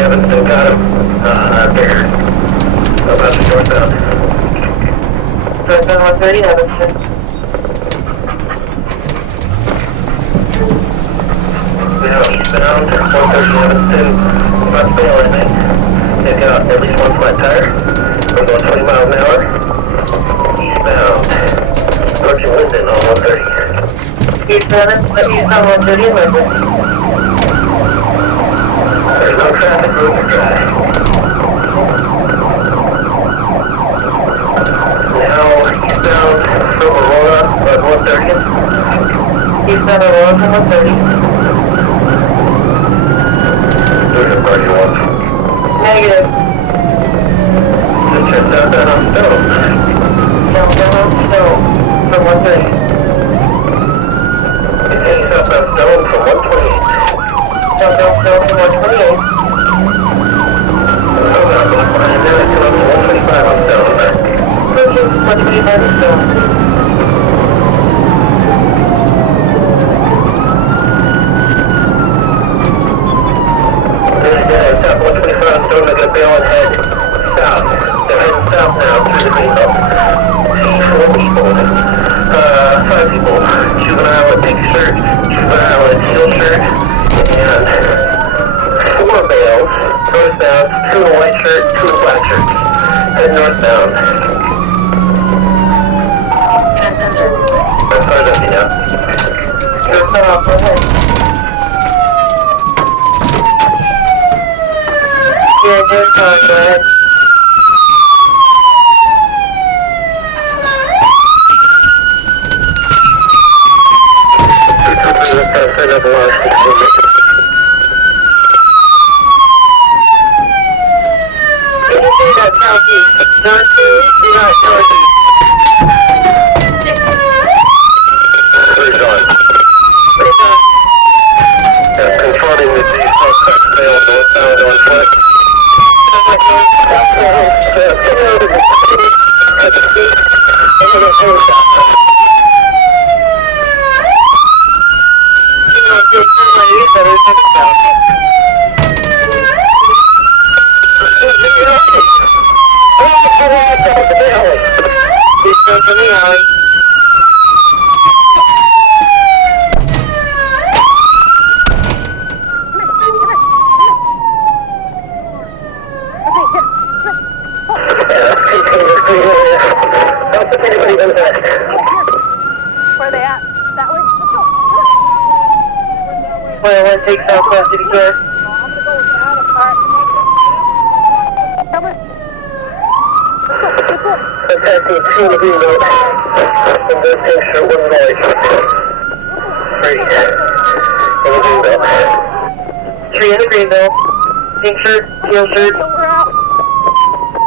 Evanston got him. There. About the northbound. Northbound 130, Evanston. Now eastbound, 130 Evanston, about to fail, I think. They've got at least one flat tire. We're going 20 miles an hour. Eastbound, approaching Linden on 130. Eastbound 130 and Linden. There's no traffic, roads are dry. Now eastbound from Aurora on 130. Eastbound Aurora from 130. Negative. Just turn southbound on Stone. Southbound on Stone from 130. Continue southbound Stone from 128. Southbound Stone from 128. Southbound Northbound, and then it's up to 125 on Stone. Approaching 125 on Stone. South 125 on Stone, they're going to bail and head south. They're heading south now through the green belt. See 4 people. 5 people. Juvenile in pink shirt, juvenile in teal shirt, and 4 bales. Northbound, 2 in a white shirt, 2 in a black shirt. Heading northbound. And sensor. As far as I see now. Northbound off, go ahead. Yeah, just go ahead. Confirming that these trucks failed northbound on foot. Where are they at? That way? Let's go. Well, one takes southwest city care. I'm going to go with that. Alright, come on. Let's go. Attacking 2 in the green belt. And this pink shirt, 1 in the white shirt. 3 in the green belt. 3 in the green belt. Pink shirt, teal shirt. We're out.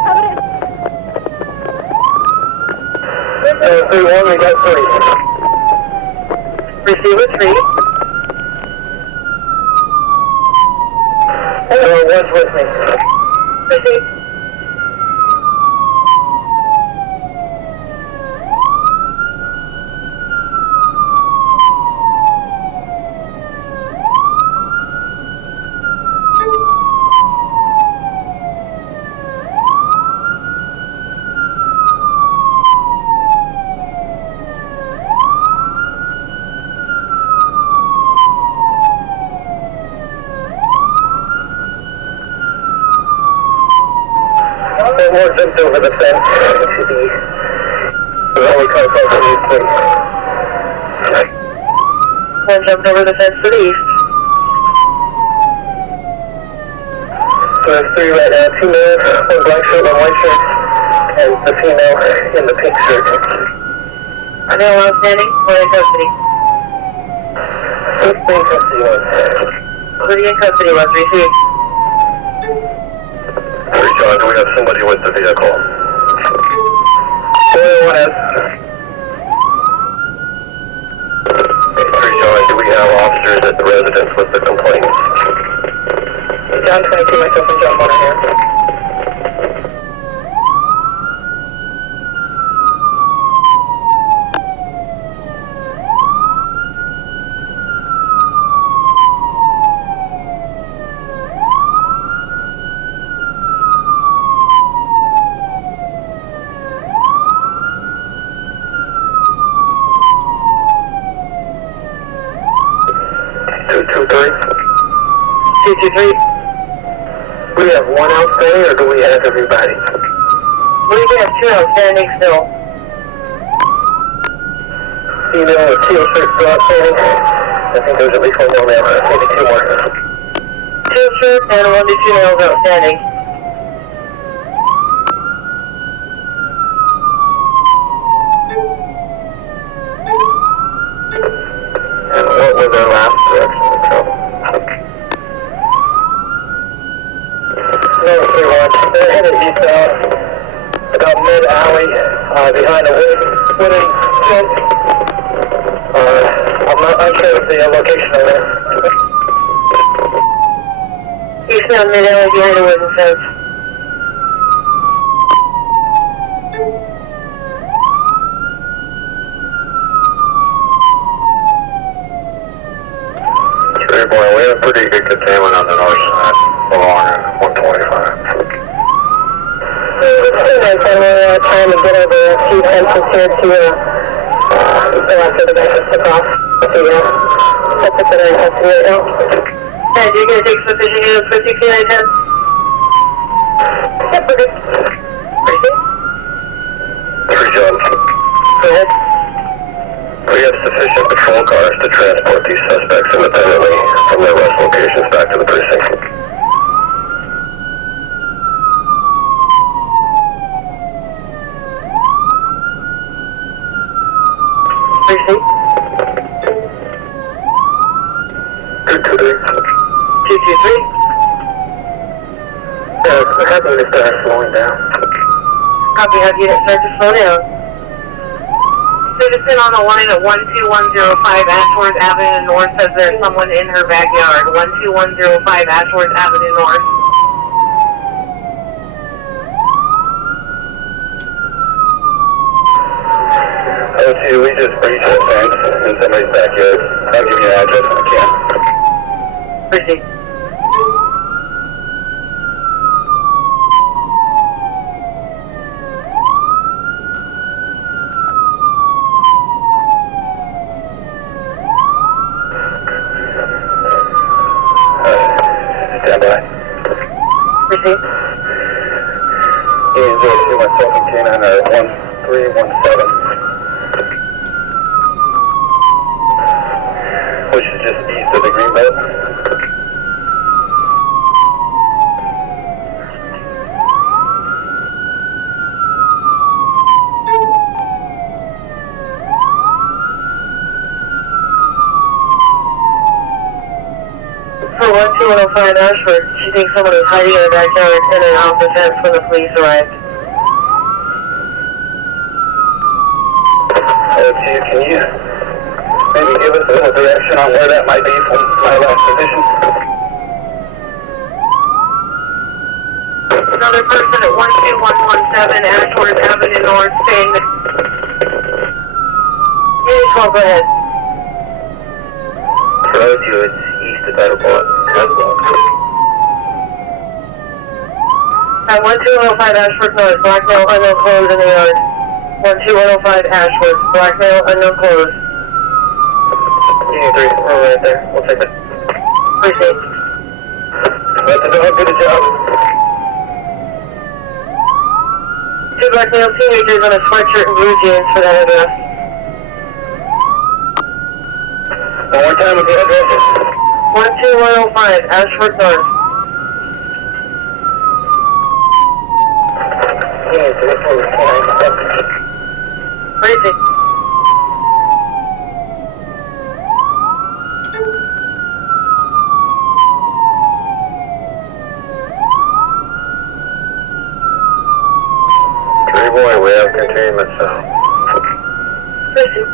Have it in. 3-1, we got 3. Receiver 3. One's with me. Receive. One more jumped over the fence. It should be the only car call to the east, please. One jumped over the fence to the east. So there's 3 right now, 2 males, 1 black shirt, 1 white shirt, and the female in the pink shirt. Are they all outstanding or in custody? Who's being custody one? Who's in custody was received. John, do we have somebody with the vehicle? 401S. John, do we have officers at the residence with the complaints? John 22, myself and John Bonner here. Two, two, three. We have one outstanding, or do we have everybody? We have two outstanding still. Female with teal shirt still outstanding. I think there's at least one more male, maybe two more. Two shirts and 1 to 2 males outstanding. And what were their last directions of travel? No, 3-1. They're headed east-south, about mid-alley, behind a wooden fence. I'm not unsure of the location of it. Eastbound mid-alley behind a wooden fence. Boy, we have pretty good containment on the north side, along 125. We're trying to get over a few fences here to the rest of the guys across. That's a good idea right now. And you're going to take sufficient units for 6910? Yep, we're good. Appreciate it. 3 John. Go ahead. We have sufficient patrol cars to transport these suspects independently from their rest locations back to the precinct. Appreciate it. 223. 223. Have unit start slowing down. Copy, have unit start to slow down. Citizen on the line at 12105 Ashworth Avenue North says there's someone in her backyard. 12105 Ashworth Avenue North. O2, we just breached a fence in somebody's backyard. I'll give you an address when I can. Appreciate it. Stand by. Appreciate it. Ian 02, myself and K9 are 1317. Which is just east of the greenbelt. For 12105 Ashford, she thinks someone is hiding in her backyard and then off the fence when the police arrived. O2, can you maybe give us a little direction on where that might be from my last position? Another person at 12117 Ashworth Avenue North saying that... Unit 12, go ahead. For O2, it's east of Title Block. At 12105 Ashworth North, black male, unknown clothes in the yard. 12105 Ashworth, black male, unknown clothes. Unit 3, we're right there. We'll take it. Appreciate it. Let the dog do the job. Two black male teenagers on a sweatshirt and blue jeans for that address. One more time with the address. 12105 Ashworth North. Unit 3, we're Appreciate it. Boy, we have containment zone. Appreciate it.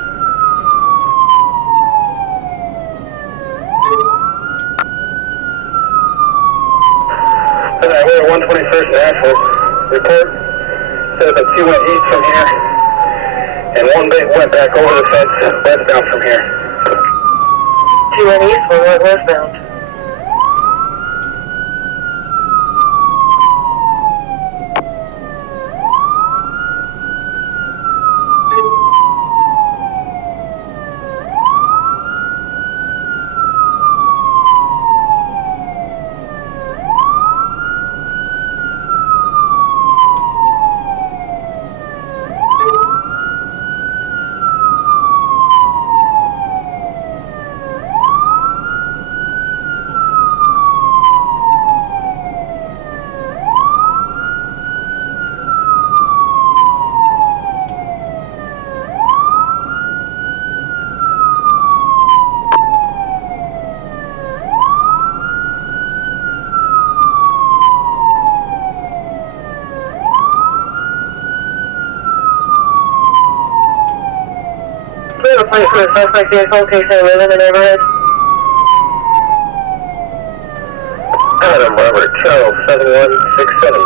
We're at 121st and Ashford. Report said that two went east from here, and one went back over the fence westbound from here. Two went east, one went westbound. We have a place for a suspect vehicle in case they live in the neighborhood. Adam Robert, Charles, 7167.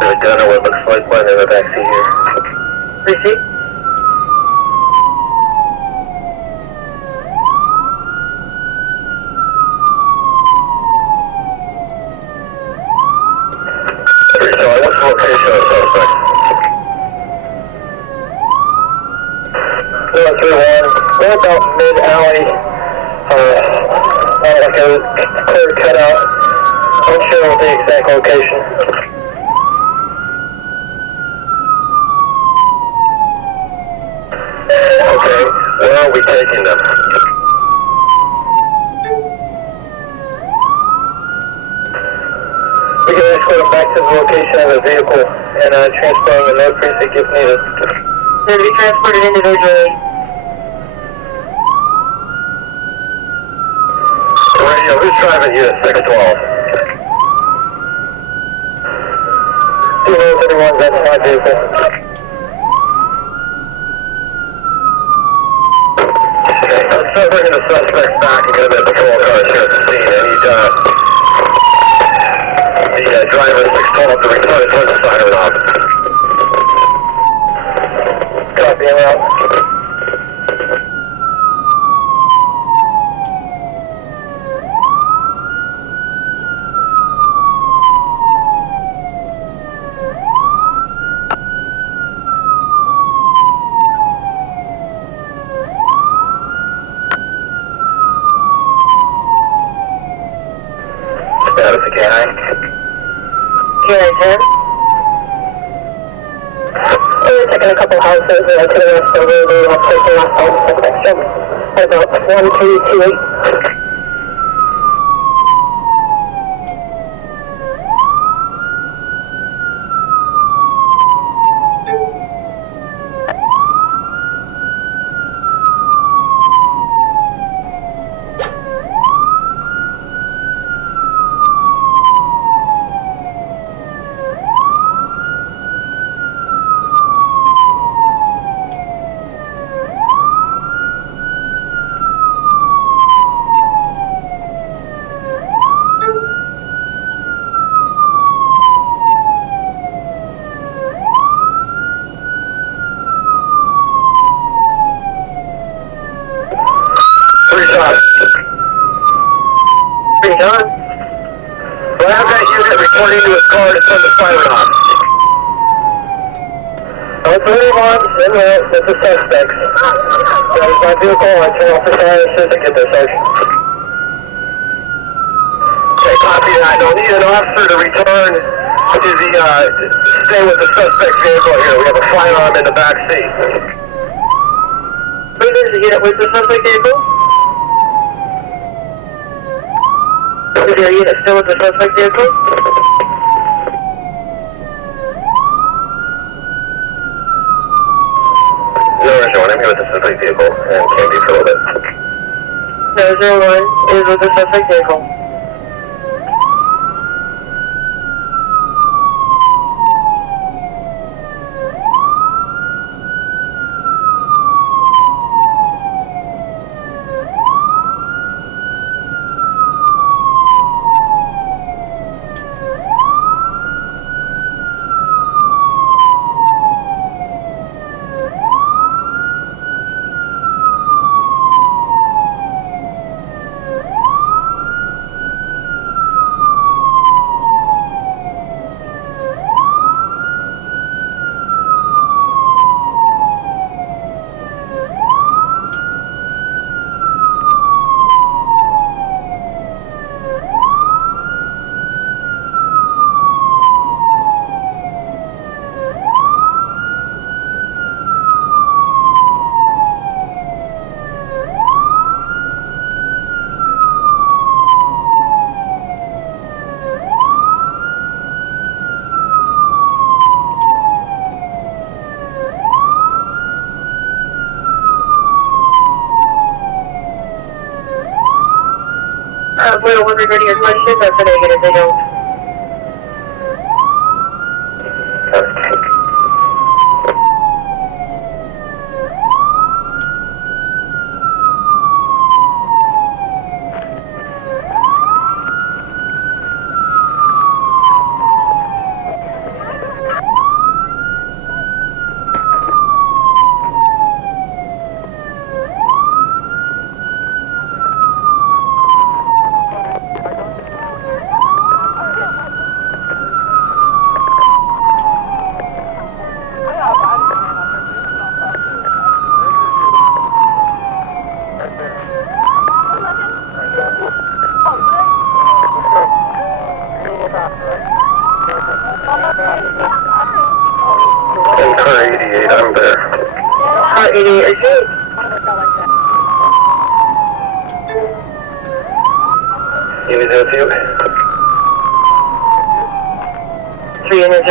There's a gun or what looks like one in the backseat here. Receipt. Sorry, what's the location of the suspect? 131. We're about mid-alley, like a clear cutout. Unsure of the exact location. Okay, where are we taking them? We can escort them back to the location of the vehicle and transport them to another precinct if needed. They're to be transported individually. Radio, who's driving unit 612? Do you know if anyone's at my vehicle? Okay, let's start bringing the suspects back and get them in patrol cars here at the scene. I need the driver 612 to return to the siren off. Copy him out. Status of canine. Canine 10. We're taking a couple houses to the west of the road. We'll take the last house suspect jump at about 1328. Three shots. Pretty done. We'll have that unit reporting to his car to turn the siren off. I'm 31 in route with the suspects. That is my vehicle. I turn off the siren as soon as I get there, Sergeant. Okay, copy that. I'll need an officer to return to the, stay with the suspect vehicle here. We have a firearm in the back seat. Where is the unit with the suspect vehicle? Is your unit still with the suspect vehicle? No, I'm here with the suspect vehicle and can't be for a little bit. 001 is with the suspect vehicle. 101 regarding your question, that's a negative, they don't. Car 88, I'm there. Car 88, are you? Unit 02. 3 unit 02.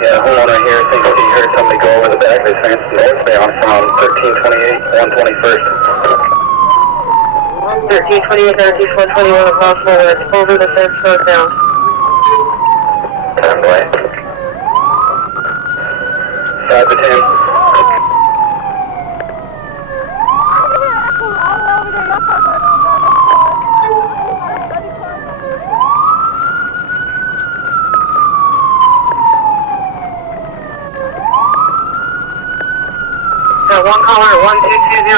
Yeah, homeowner here thinks he heard somebody go over the back of his fence northbound from 1328, 121st. 1328, 121 across forward, over the fence northbound. Convoy. 5 to 10. One caller at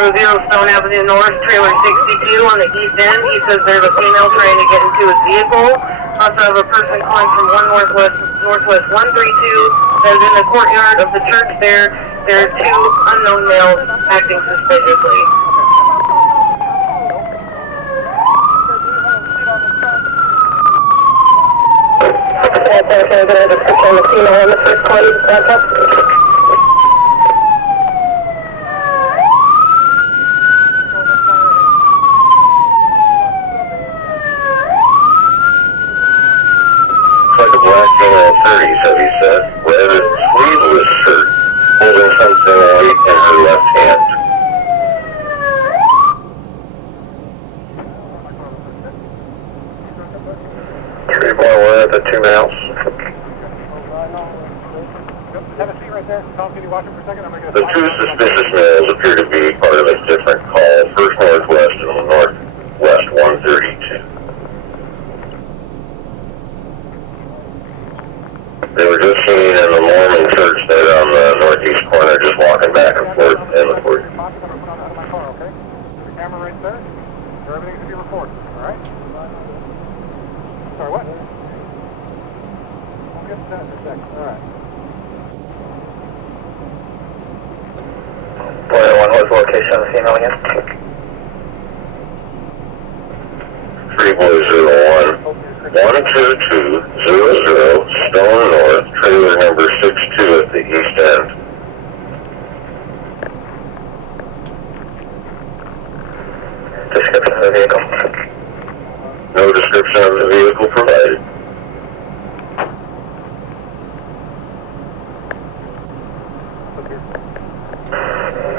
12200 Stone Avenue North, trailer 62 on the east end. He says there's a female trying to get into his vehicle. Also have a person calling from 1 Northwest 132 that is in the courtyard of the church there. There are 2 unknown males acting suspiciously. Can I get a description of the female on the first call? Back up. Like a black female 30s, he said, wearing a sleeveless shirt, holding something white in her left hand. Three boy, we're at the 2 males. The 2 suspicious males appear to be part of a different call, first northwest and northwest 132. They were just seen in the Mormon church there on the northeast corner, just walking back and forth in the court. The camera right there, so everything can be recorded, all right? Sorry, what? We'll get to that in a second, all right. What was the location of the female again? 3 boys 01. 12200 Stone North, trailer number 62 at the east end. Description of the vehicle? No description of the vehicle provided.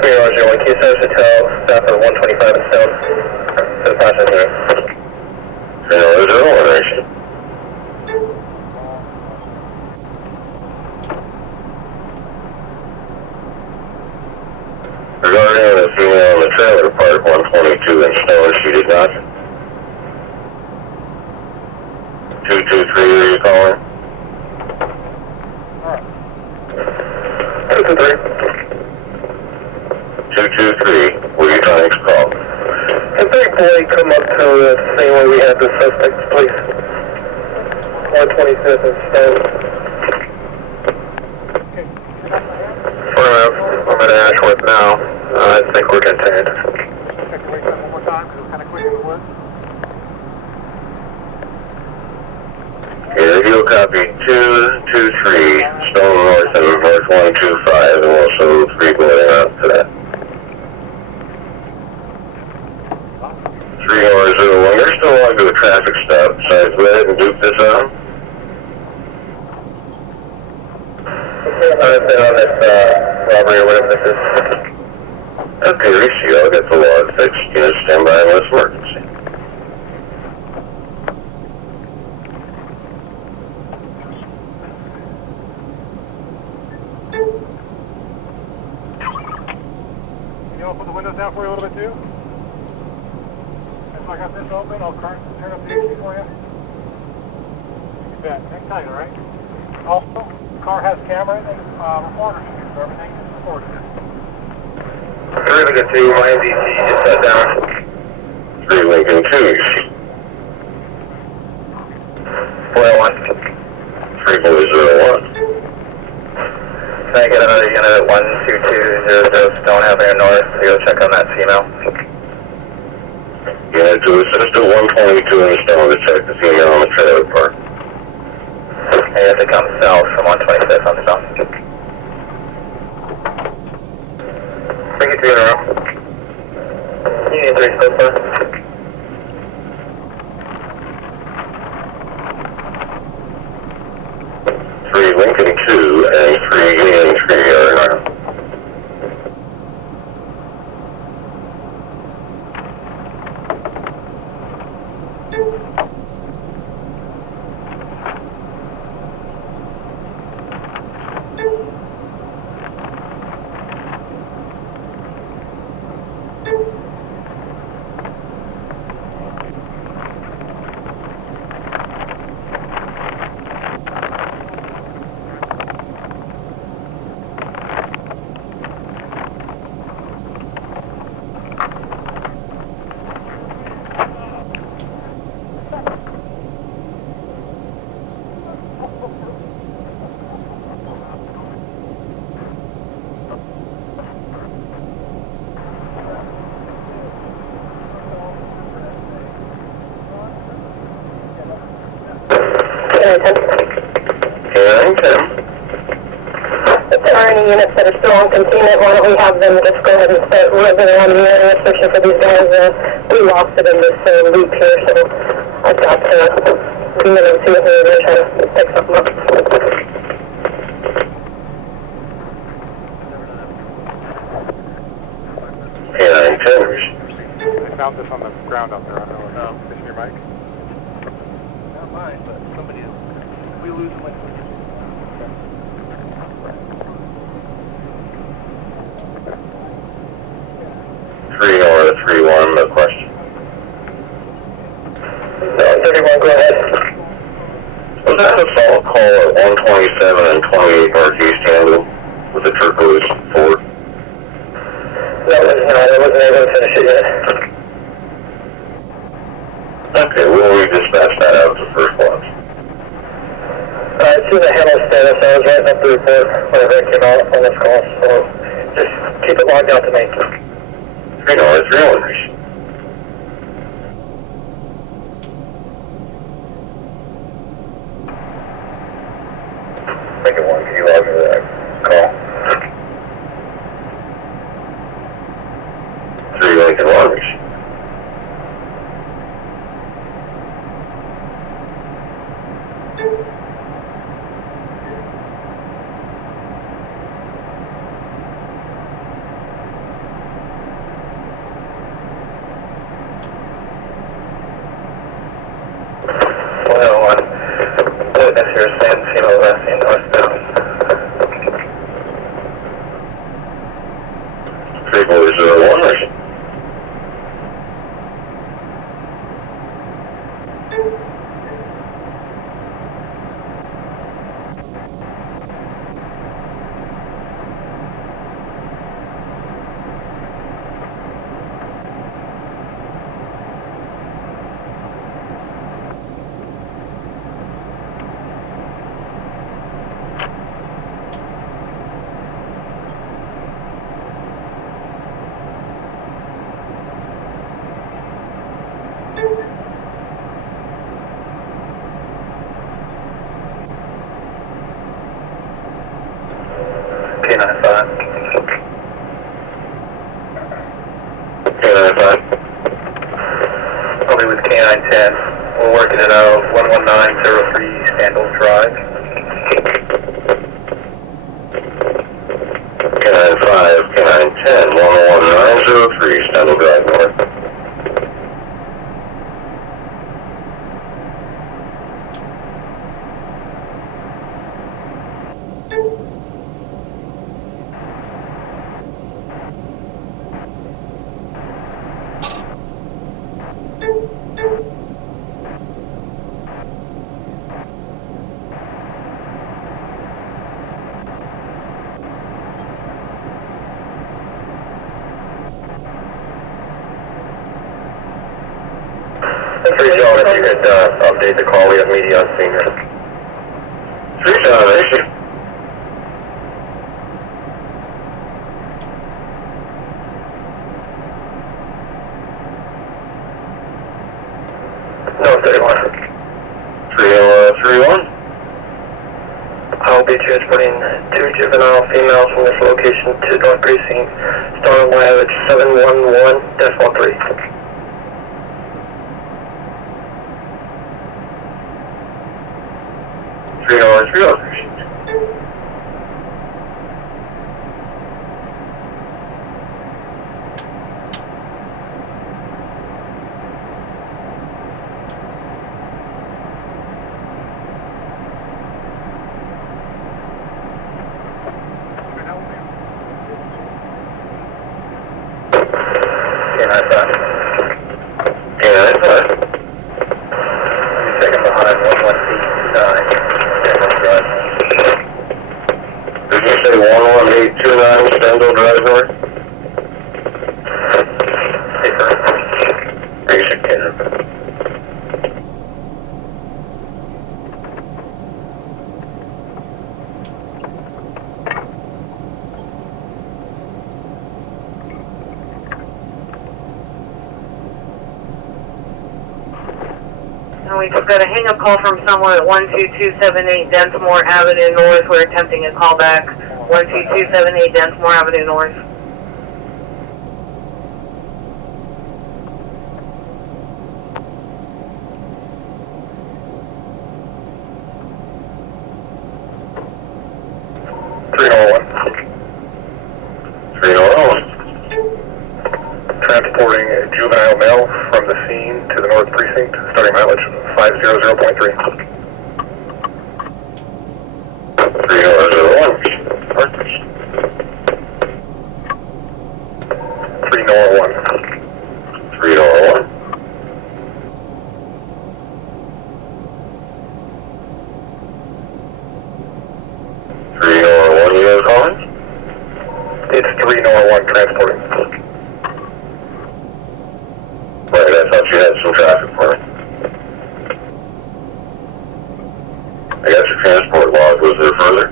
Roger, 1 Q Service Hotel, stop at 125 and south to the process here. Trailer 01, action. Regarding the female in the trailer park, 122 in Stone, she did not. 223, are you calling? Alright. 223. 223, were you trying to call? Can big boy come up to the same way we had the suspects, please? 125th and Stone. I'm at Ashworth now. I think we're contained. Check your wake up one more time, because it was kind of quick in the woods. Okay, radio copy 223, Stone North and North 125, and also 3 going out to that. 3001, they're still on to a traffic stop, so go ahead and dupe this on. I've been on this robbery or whatever this is. Okay, Rishi, I'll get the log fixed. Unit stand by unless emergency. windows down for you a little bit too? And so I got this open, I'll turn up the AC for you. You bet. Hang tight, alright? Also, the car has camera and recorders in here, so everything is recorded. Lincoln 2, my MDT just shut down. 3 Lincoln 2. 401. 3 Boys 01. Can I get another unit at 12200 Stone Avenue North to go check on that female? Unit 2 assist at 122 in Stone to check the female on the trailer park. And you have to come south from 125th on Stone. Bring it 2 in a row. Unit 3 still far. 3 Lincoln 2 and 3 Union 3 are now. If there are any units that are still on containment, why don't we have them just go ahead and start moving around the area, especially for these guys. We lost it in this loop here, so I've got to bring them to it and we're trying to pick something up. I found this on the ground out there. I don't know. Is this your mic? Not mine, but somebody else. We lose them like 3 North 3-1, no question. No, 31, go ahead. Was that a assault call at 127 and 28 Northeast handle with the turquoise Ford? No, it was not. I wasn't able to finish it yet. Okay, we'll redispatch that out to first watch. It's in the handle status. I was writing up the report whenever it came out on this call, so just keep it logged out to me. 3 North 3-1. Make it 1, can you log me that call? 3 Lincoln Armies. Witness here, stand female left in northbound. 3 Boys 01. K95. I'll be with K910. We're working at 11903 Sandals Drive. K95, K910, 11903 Sandals Drive North. Three John, if you could update the call, we have media on scene here. Three John, issue. No, 31. 31. I'll be transporting 2 juvenile females from this location to North Precinct, starting mileage 711.3. 3 Did you say 11829 Stendal Drive North? Basic Canada. And we just got a hang-up call from someone at 12278 Densmore Avenue North. We're attempting a callback. 12278 Densmore Avenue North. Transporting a juvenile male from the scene to the North Precinct, starting mileage 500.3. 301. 301. 301. You guys calling? It's 301 transporting. Right, I thought you had some traffic for me. I got your transport log. Was there further?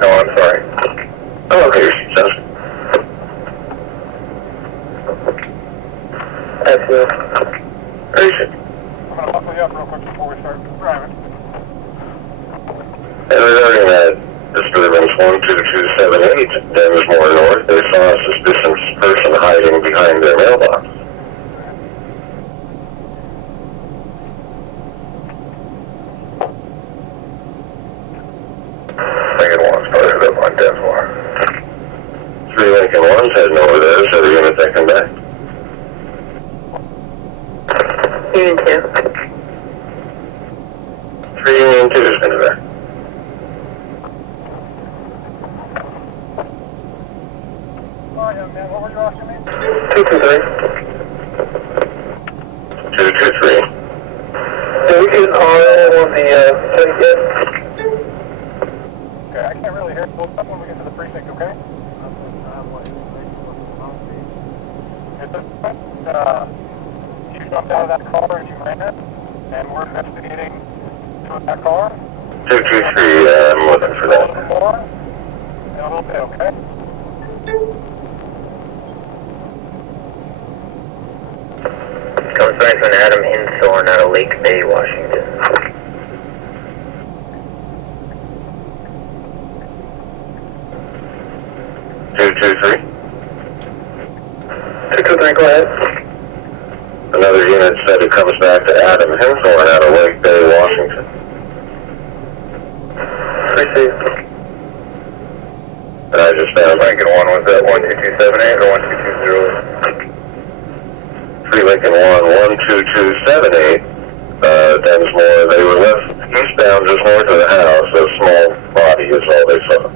No, I'm sorry. Oh, okay, your seat says. That's it. Patient. I'm going to buckle you up real quick before we start driving. And regarding that disturbance 12278 Densmore North, they saw a suspicious person hiding behind their mailbox. Lincoln 1 started up on Densmore. 3 Lincoln 1's heading over there, so the unit they come back. Union 2. 3 Union 2 is coming back. Oh, young man, what were you asking me? 223. 223. Did we get an RO on the thing yet? Okay, I can't really hear you. We'll stop when we get to the precinct, okay? You jumped out of that car and you ran it, and we're investigating that car. 223, I'm looking for A that. little more in a little bit, okay? Comes back from Adam Hinthorn out of Lake Bay, Washington. 223. 223, go ahead. Another unit said it comes back to Adam Hinthorn out of Lake Bay, Washington. Received. And I just found Lincoln 1 was at 12278 or 12208? 3 Lincoln 1, 12278, Densmore. They were left eastbound just north of the house. A small body is all they saw.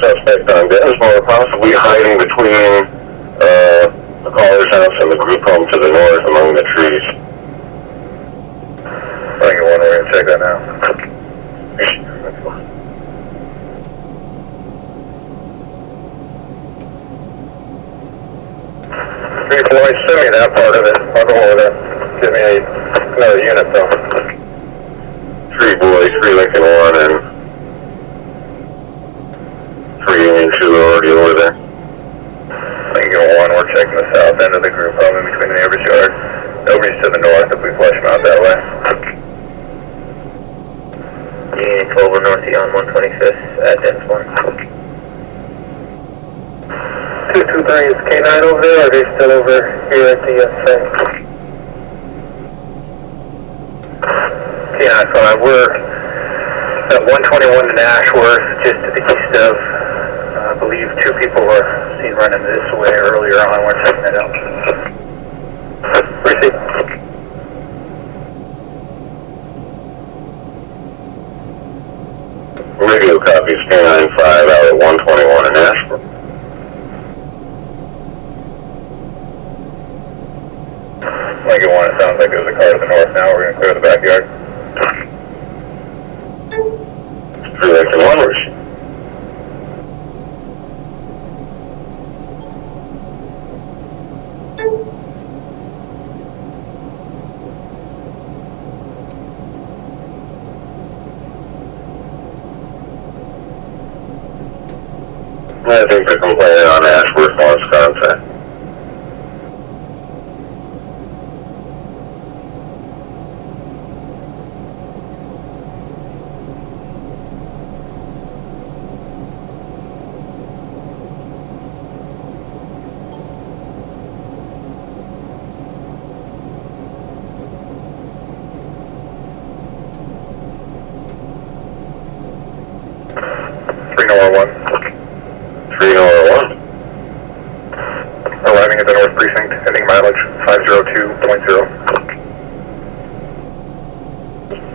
suspect on Densmore, possibly hiding between the caller's house and the group home to the north among the trees. I think we're going to check that now. Before I send me that part of it, I'll go over there. Give me another unit though. 3 boys, 3 Lincoln 1 and 3 Union 2 already over there. Lincoln 1, we're checking the south end of the group home in between the neighbor's yard. Nobody's to the north if we flush them out that way. Union 12 or north on 125th at Densmore. 223 is K9 over there, or are they still over here at the site? K9 5, we're at 121 in Ashworth, just to the east of, I believe 2 people were seen running this way earlier on. We're checking it out. Receive. Radio copies K9 5 out at 121 in Ashworth. Lincoln 1, it sounds like there's a car to the north now. We're going to clear the backyard. 3 Lincoln 1, receive. I think the complainant on Ashworth wants contact. Arriving at the North Precinct, ending mileage 502.0.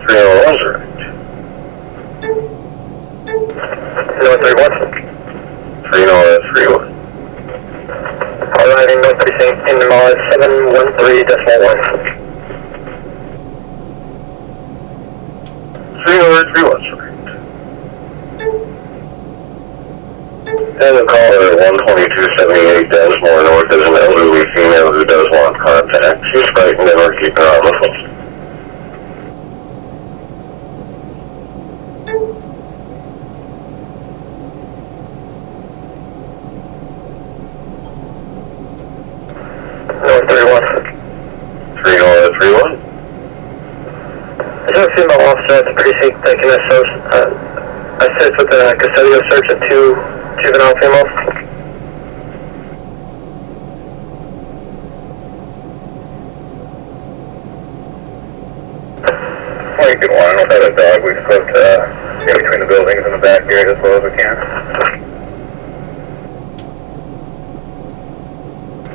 301, sir. North 31. 301. Arriving North Precinct, ending mileage 713.1. 301, sir. And the caller at 12278 Densmore North is an elderly female who does want contact. She's frightened and we're keeping her on the phone. North 31. 301. Is there a female officer at the precinct that can assist with the custodial search of 2 juvenile females? Lincoln 1, I've had a dog. We've slipped in between the buildings and the backyard as well as we can.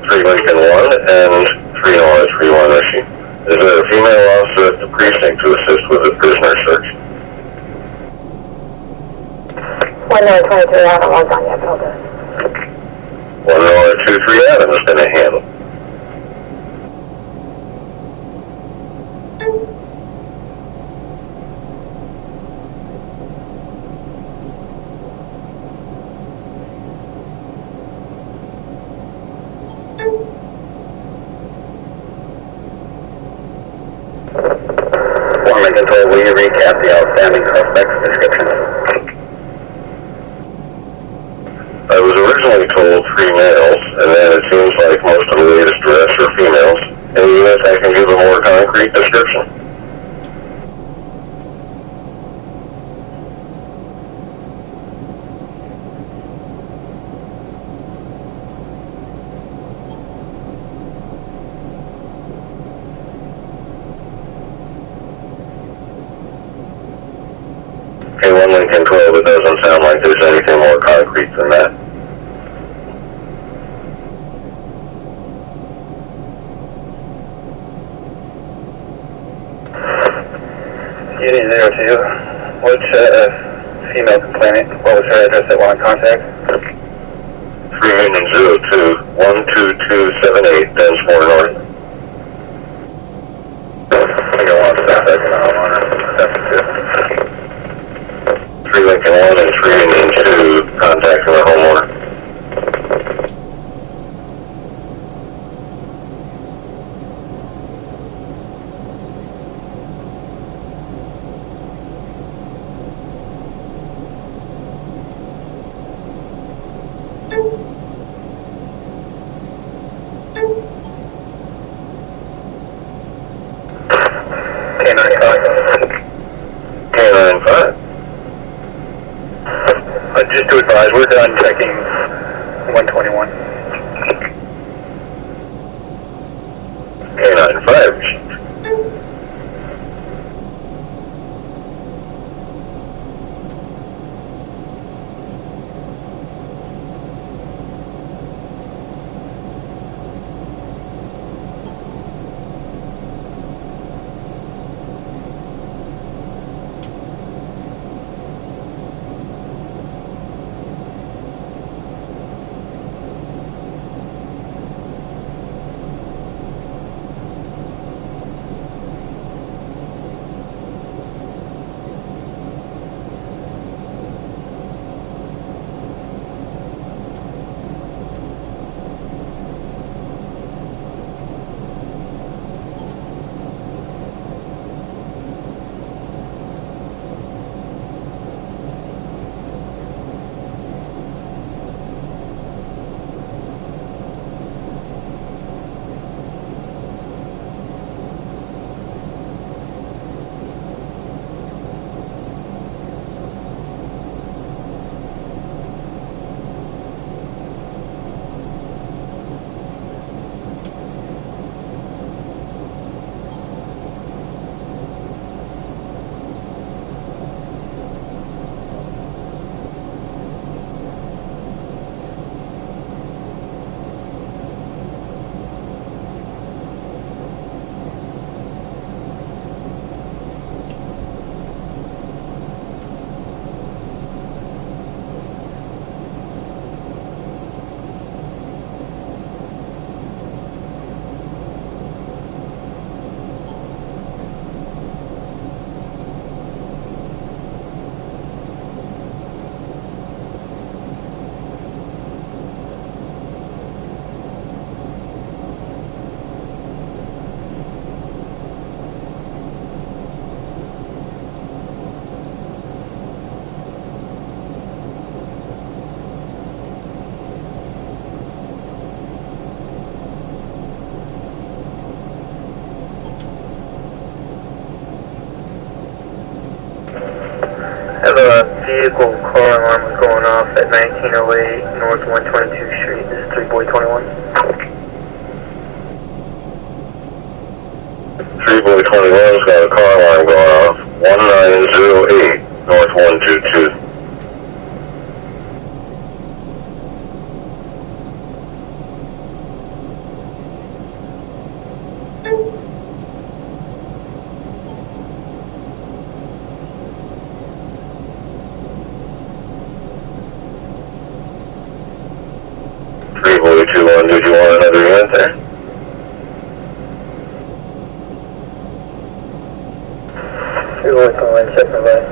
3 Lincoln 1 and 301 Rishi. Is there a female officer at the precinct to assist with the prisoner search? 1923 Adam was on your builder. 1023 Adam has been a handle. Lincoln 12, will you recap the outstanding suspect's description? I was originally told 3 males, and then it seems like most of the latest arrests are females. Any unit I can give a more concrete description? Okay, 1 Lincoln 12, it doesn't sound like there's anything more concrete than that. Unit 02, which female complainant. What was her address that wanted contact? 302 12278 Dunsmore North. I got one suspect in the homeowner. 3 Lincoln 1 and 3 Indian 2 contacting the homeowner. K95. Just to advise, we're done checking 121. K95. I have a vehicle car alarm going off at 1908 North 122 Street. This is 3-Boy-21. 3-Boy-21's got a car alarm going off. 1908 North 122. Did you want another unit there? 3-Boy-21, check my line.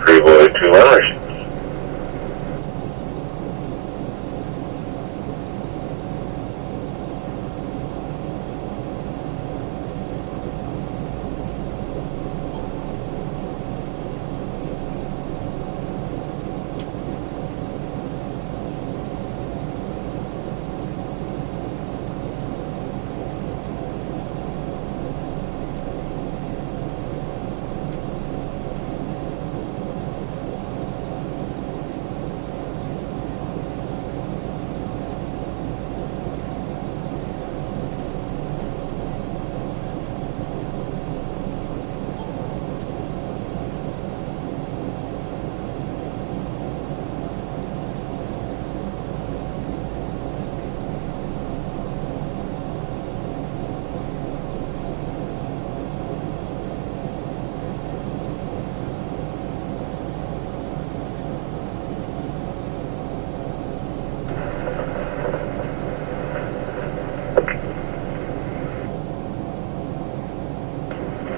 3-Boy-21. 3-Boy-21,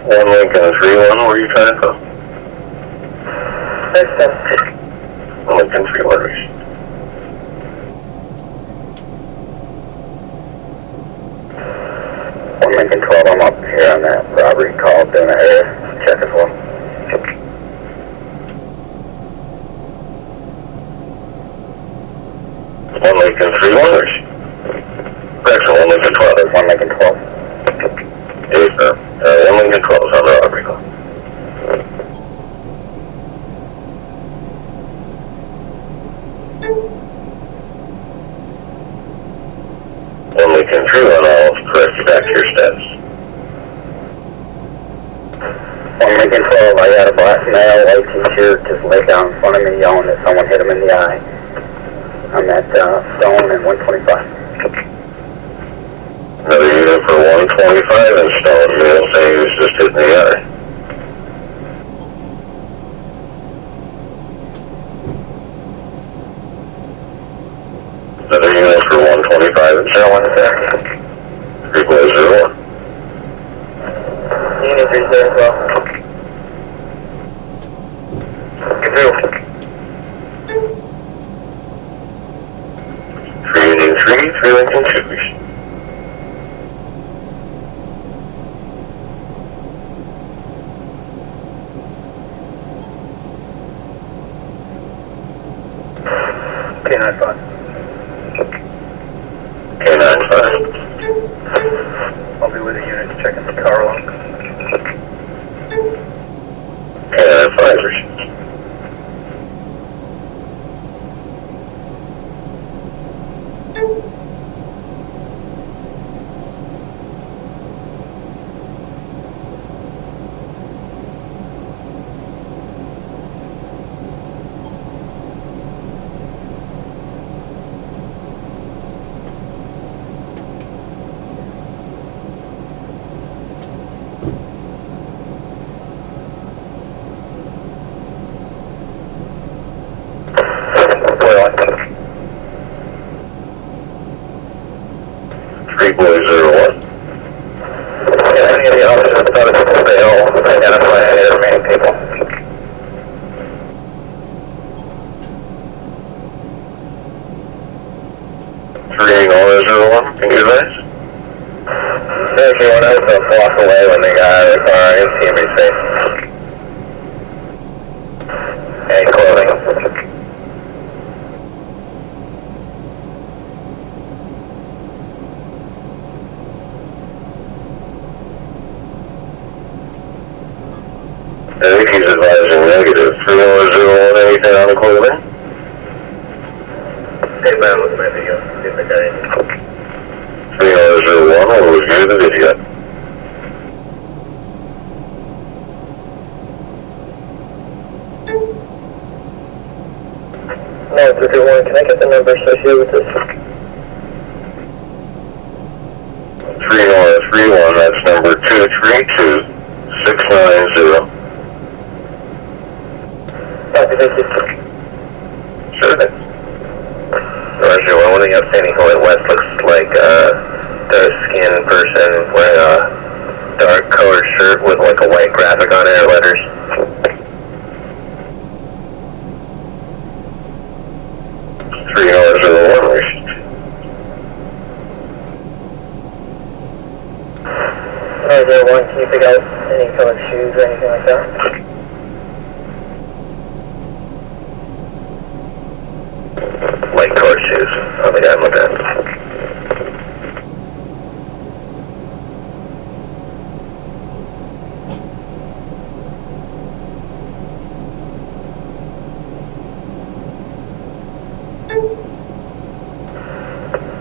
1 Lincoln 3-1, where are you trying to go? Next step. 1 Lincoln 3-1, reach. Lincoln 12, I'm up here on that robbery call doing an area check as well. 1 Lincoln 3-1, reach. Correction, 1 Lincoln 12. 1 Lincoln 12. Yes, sir. 1 Lincoln 12 is on the robbery call. Lincoln 3-1, I'll correct you back to your status. 1 Lincoln 12, I got a black male, white t-shirt, just laid down in front of me yelling that someone hit him in the eye. I'm at Stone and 125. Another unit for 125 and Stone, male saying he was just hit in the eye. Another unit for 125 and Stone, 3 boys 01. Unit 3 there as well. Get through. 3 Indian 3, 3 Lincoln 2. K-9-5. K-9-5. I'll be with the unit checking the car log. K-9-5, reach. Three boys 01. Any of the officers thought it was fail, identify any of the remaining people. Three Nora 01, can you advise? There's one else that walked away when they got out of the car. I didn't see anybody's face. Any clothing? I think he's advising negative. 3 Nora 01, anything on the clothing? Hey, man, look at my video. See if I got anything. 3 Nora 01, we'll review the video. No, 331, can I get the number associated with this? 3 Nora 31, that's number 232690. Copy, thank you. Sure thing. Roger, one thing outstanding going west looks like dark-skinned person wearing a dark colored shirt with like a white graphic on it or letters. Roger, one, can you pick out any colored shoes or anything like that? Light colored shoes. Oh, the guy looked at.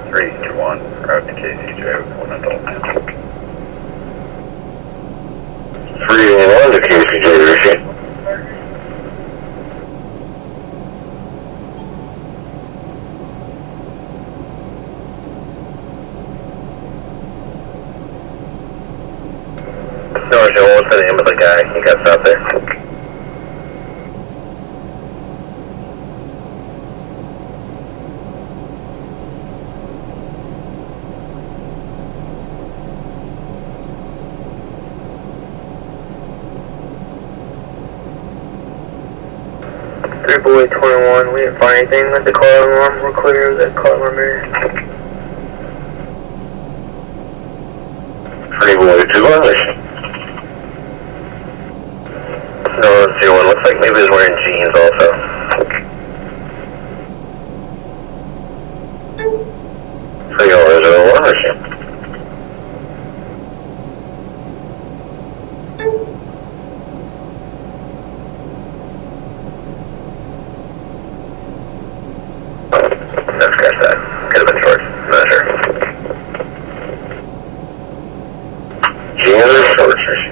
Three, two, one. Route to KCJ with one adult. 3 and 1 to KCJ, Rishi. Roger, what was the name of the guy you got out there? Boy 21, we didn't find anything at the car alarm. We're clear of the car alarm area. Pretty Boy 2, no, 01, looks like maybe he's wearing jeans also. Pretty Boy 01, let's catch that. Could have been shorts. Not sure. Jeans or shorts?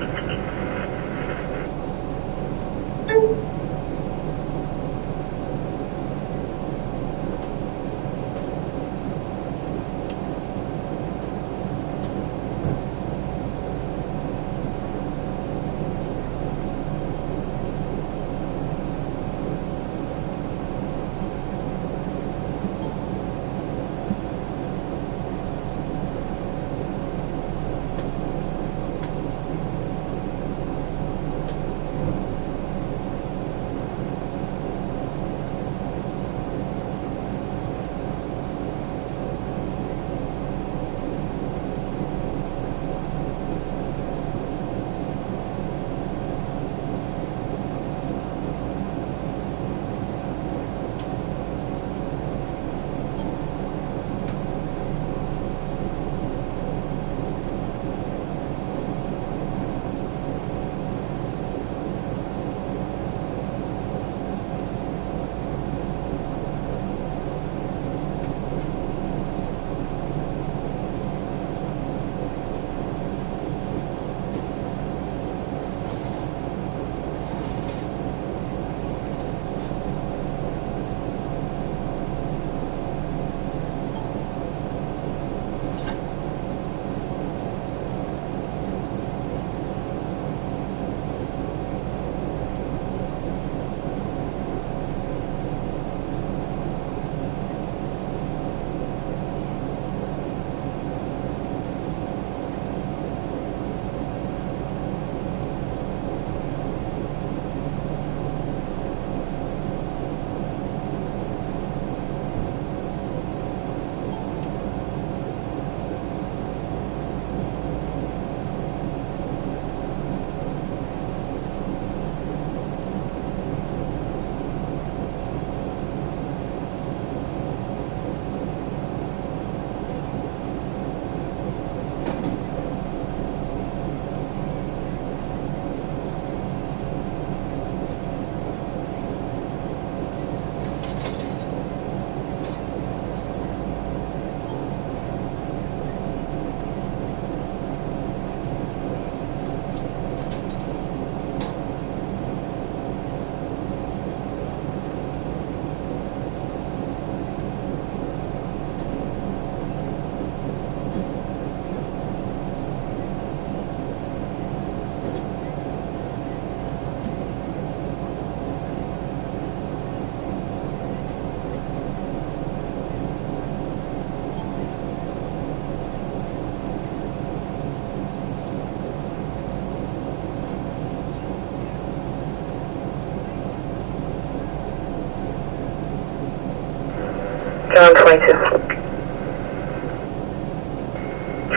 John 22.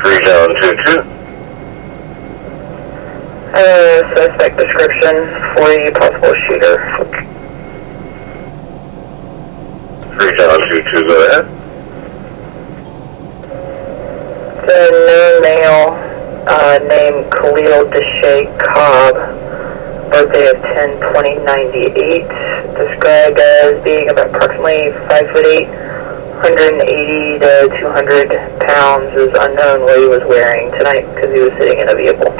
3 John 22. Suspect description for the possible shooter. 3 John 22, go ahead. The known male named Khalil Deshay Cobb, birthday of 10/20/98, described as being about approximately 5'8", 180 to 200 pounds. Is unknown what he was wearing tonight because he was sitting in a vehicle.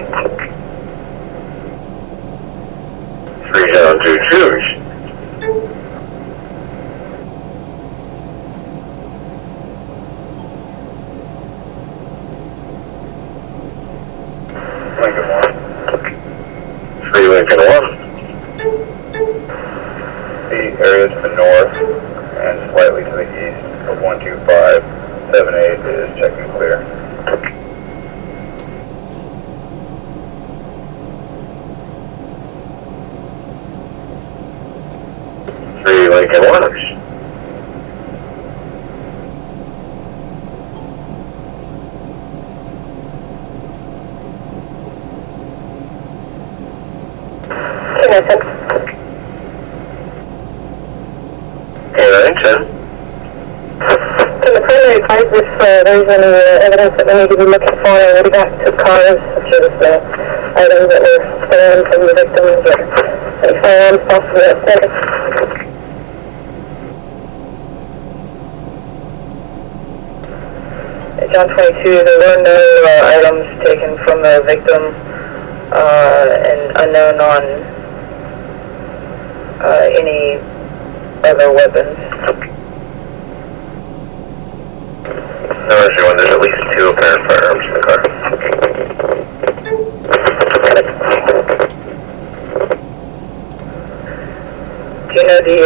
3 John 22. Lincoln 1. 3 Lincoln 1. The area to the north and slightly to the east of 12578 is check and clear. 3 Lincoln Waters. K910. Can the primary advise if there's any evidence that we need to be looking for in regard to cars, such as items that were stolen from the victims or any firearms possibly outside? John 22, there were no items taken from the victim and unknown on any other weapons. No issue when there's at least 2 apparent firearms in the car. Do you know the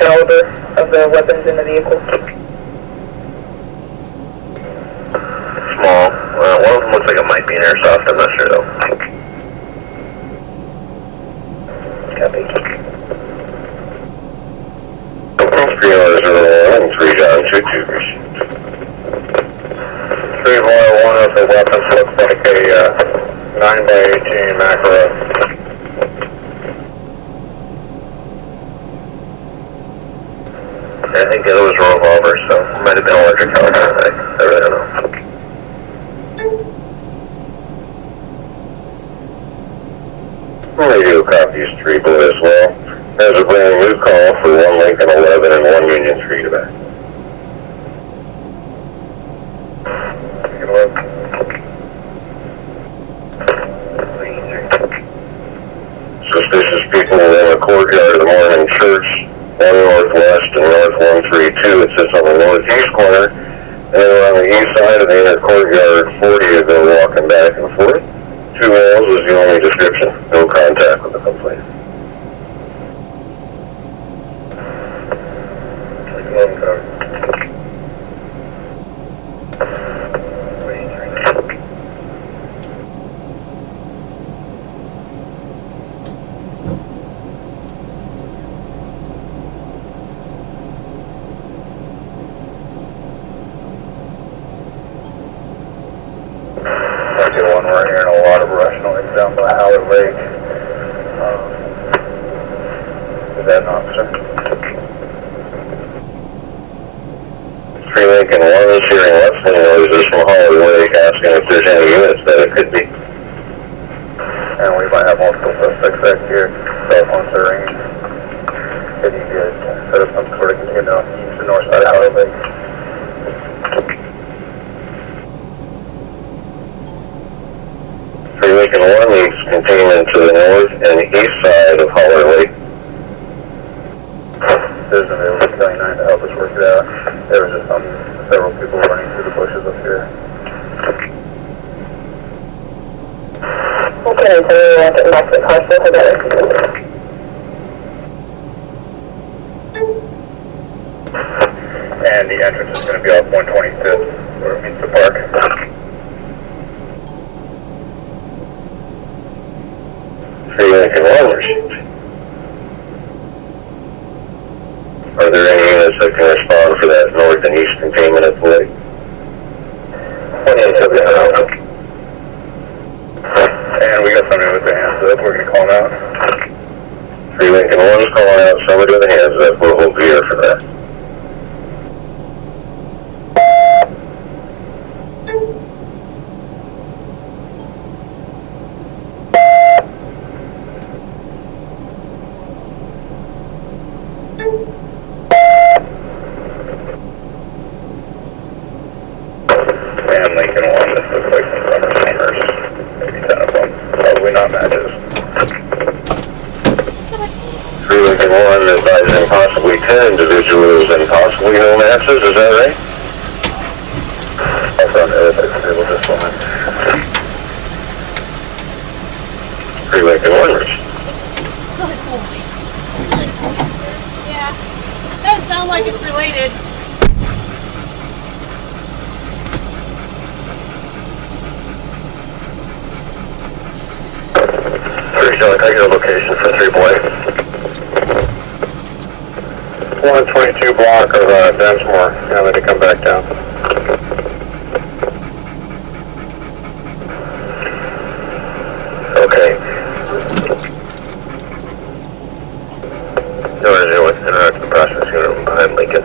caliber of the weapons in the vehicle? Small. One of them looks like it might be an airsoft, I'm not sure though. Copy. 3 John 22 received. 3-1 of the weapons looks like a 9x18 macro. I think the other was a revolver, so it might have been a larger caliber. I really don't know. Radio copies 3 Blue as well. There's a brand new call for 1 Lincoln 11 and 1 Union 3 to back. Suspicious people in the courtyard of the morning church, 1 northwest and north 132. It sits on the northeast corner. And then on the east side of the inner courtyard, 40 of them walking back and forth. 2 walls is the only description. No contact with the complaint. One we're hearing a lot of rush noise down by Howard Lake. Is that an officer? 3 Lincoln 1 is hearing rustling noises from Howard Lake, asking if there's any units that it could be. And we might have multiple suspects back here. Cell phones are ringing. If you could set up some sort of container on the east and north side of Howard Lake. Lincoln 1 needs containment to the north and east side of Howard Lake. There's an available K9 to help us work it out. There was just several people running through the bushes up here. Okay, so we're getting back to the car, so hold on. And the entrance is going to be off 125th, where it meets the park. 3 Lincoln 1 received. Are there any units that can respond for that north and east containment at the lake? 28 and we got somebody with their hands up. We're going to call them out. 3 Lincoln 1 is calling out somebody with their hands up. We'll hold the air for that. And Lincoln 1, this looks like some summer steamers. Maybe 10 of them. Probably not matches. 3 Lincoln 1 advising possibly 10 individuals and possibly no matches, is that right? Also on the other side of the table, just one. 3 Lincoln 1 received. Yeah. Doesn't sound like it's related. Can I get a location for 3 Boy? 122 block of Densmore. Now let it come back down. Okay. No, interact the process unit behind Lincoln.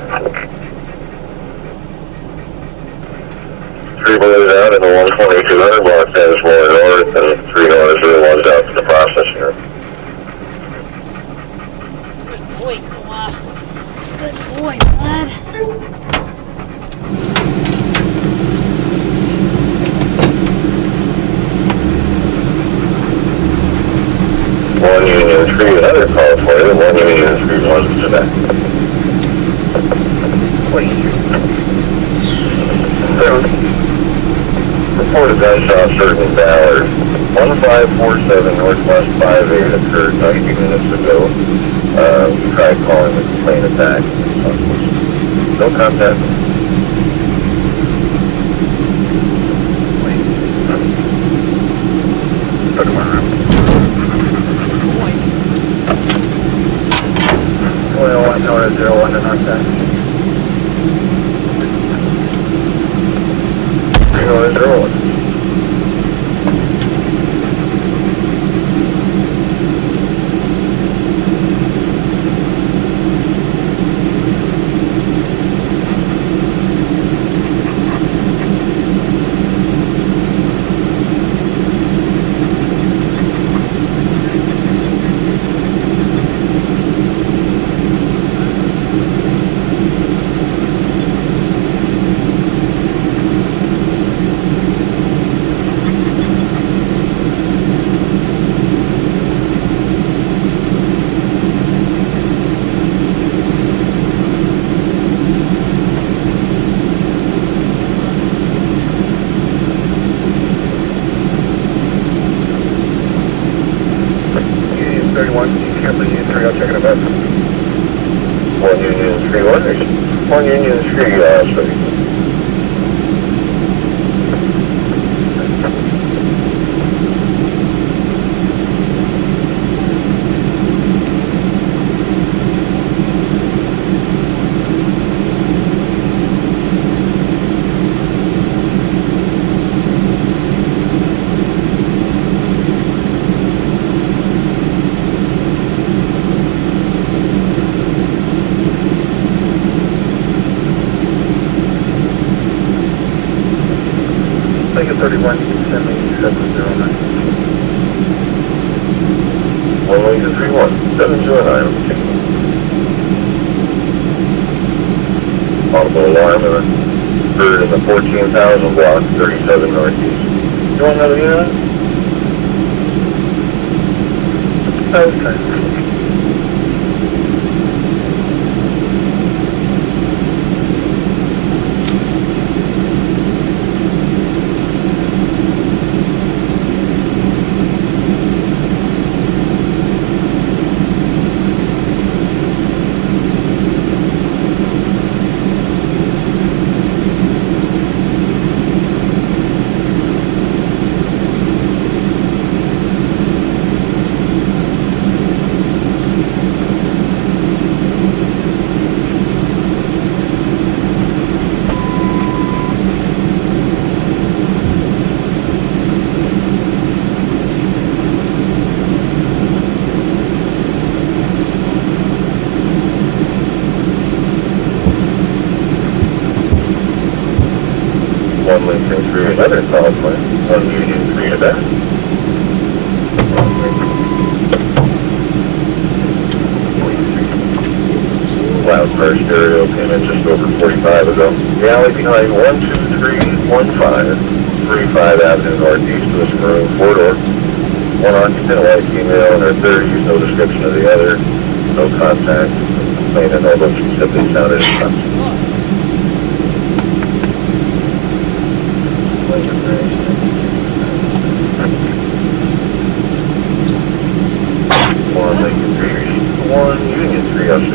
3 balloons out in the 12200 block, Densmore north, and 3 noise 01's out to the process unit. Good boy, Koa. Good boy, bud. One Union 3, another call for you. 1 Union 3 wasn't today. Reported gunshot certain Ballard. 1547 Northwest 58 occurred 90 minutes ago. We tried calling the complaint attack. No contact. Took him around. Well, I know it's 01 to north side. 301. One Union 3, sorry. I think it's 31, you can send me 709. 131, 709, okay. Audible alarm and a bird in the 14,000 block, 37 northeast. You want another unit? Okay. One Lincoln 3, another call for 1 Union 3 to that. Loud car stereo came in just over 45 ago. The alley behind 12315 35 Avenue Northeast was maroon 4-door. One occupant, white female, and her third used no description of the other. No contact. Complainant, although she simply sounded as One Union 3, I'll see.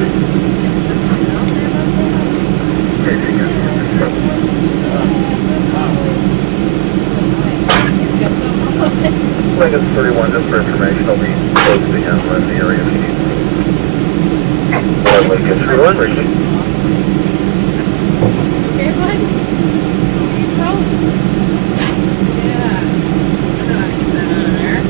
I think it's 31, just for information. I'll be close to him in the area if you need. 1 Lincoln 31 received. Okay, bud? So? Yeah. I know how to get that out of there.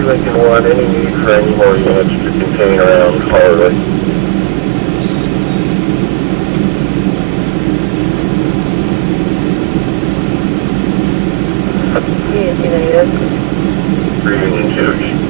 Lincoln 1, any need for any more units to contain around Harley? Yes, negative. Reading 2.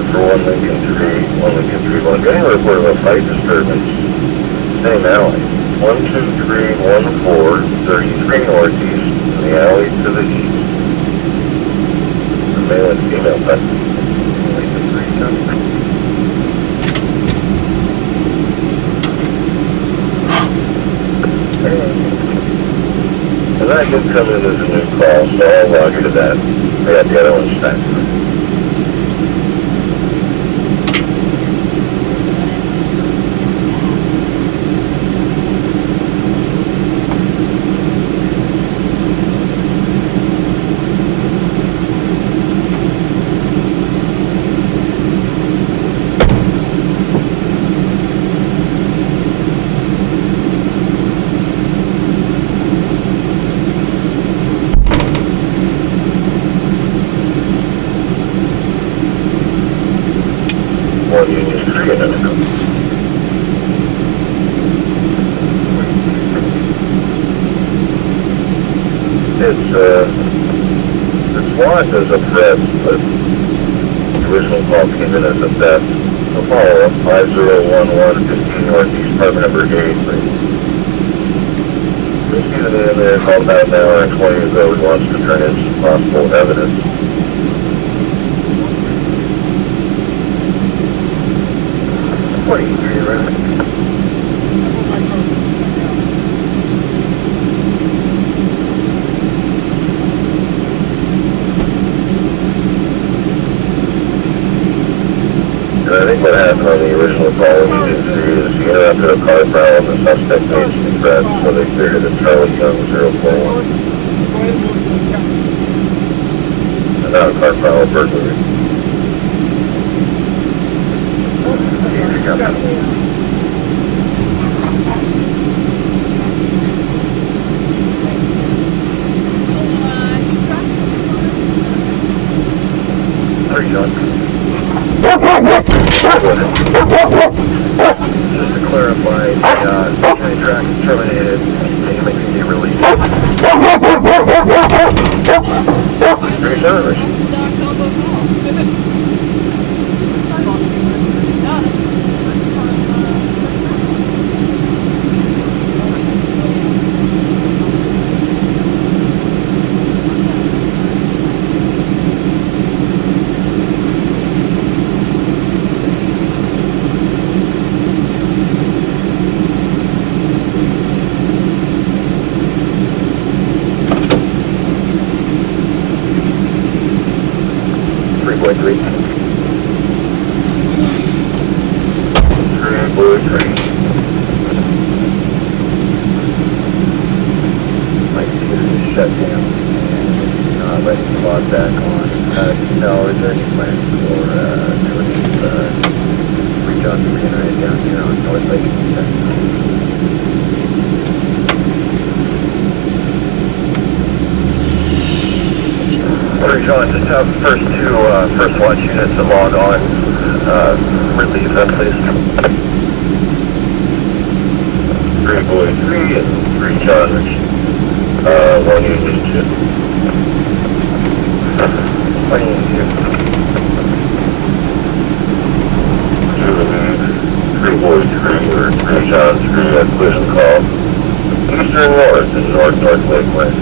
For 1 Lincoln 3, getting a report of a fight disturbance. Same alley. 12314, 33 northeast, in the alley to the east. The male and female fight. Lincoln 3, and that did come in as a new call, so I'll log you to that. I got the other one stacked. It's marked as a threat, but the original call came in as a theft. A follow-up, 5011 15 Northeast Department of Brigade. Received an in there, called about an hour and 20 ago. He wants to turn in some possible evidence. What are you doing, right? I think what happened on the original call we did see is he interrupted a car prowl and the suspect made some threats, so they cleared it at Taralee Young 041. And not a car prowl, a burglary. Pretty young. Just to clarify, the train track is terminated. Payment can be released. 37. shut down and not letting the log back on. No, is there any plans for to reach on 3 and right down here on North Lake? John, just have the first two first watch units that log on relieve them, please. 3 boy 3 and 3 John, 1 Union 2. 1 Union 2. 2 and 3 boy 3 or 3 John 3 at collision call. Eastern North and North Lake West.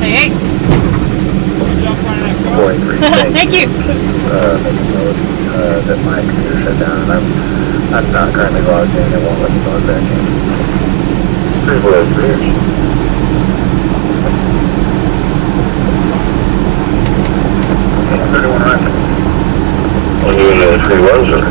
Hey. Thank you. That my computer shut down, and I'm not currently logged in. It won't let me log back in. 3 boy 3. Okay, 31 right. 1 unit 3 1, sir.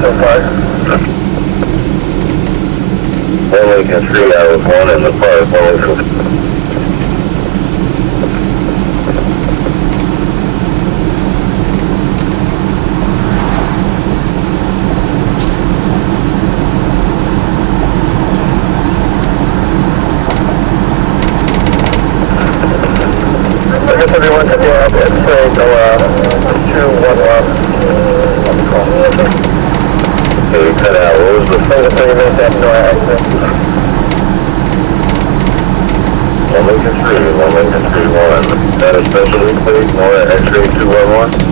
So far. 1 Lincoln 3 out of 1 in the park. 1 Lincoln. I guess everyone could be up at 2 1 left. Okay, cut out. What was the first thing you missed after no accident? 1 Lincoln 3, 1 Lincoln 3 1. That is specialty plate, Nora X-ray 211.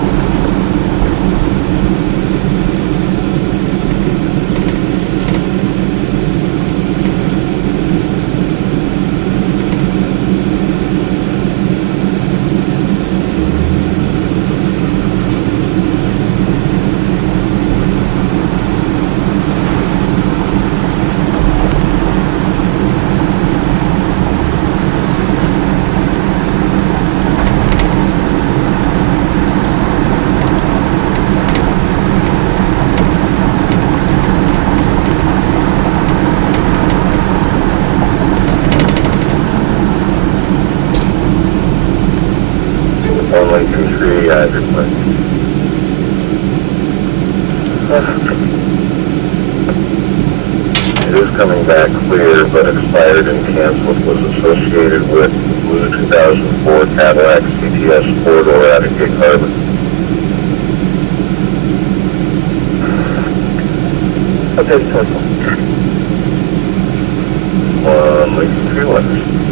It is coming back clear, but expired and canceled. Was associated with blue 2004 Cadillac CTS 4-door out of Gate Harbor. Okay, total. 1 Lincoln 3 1.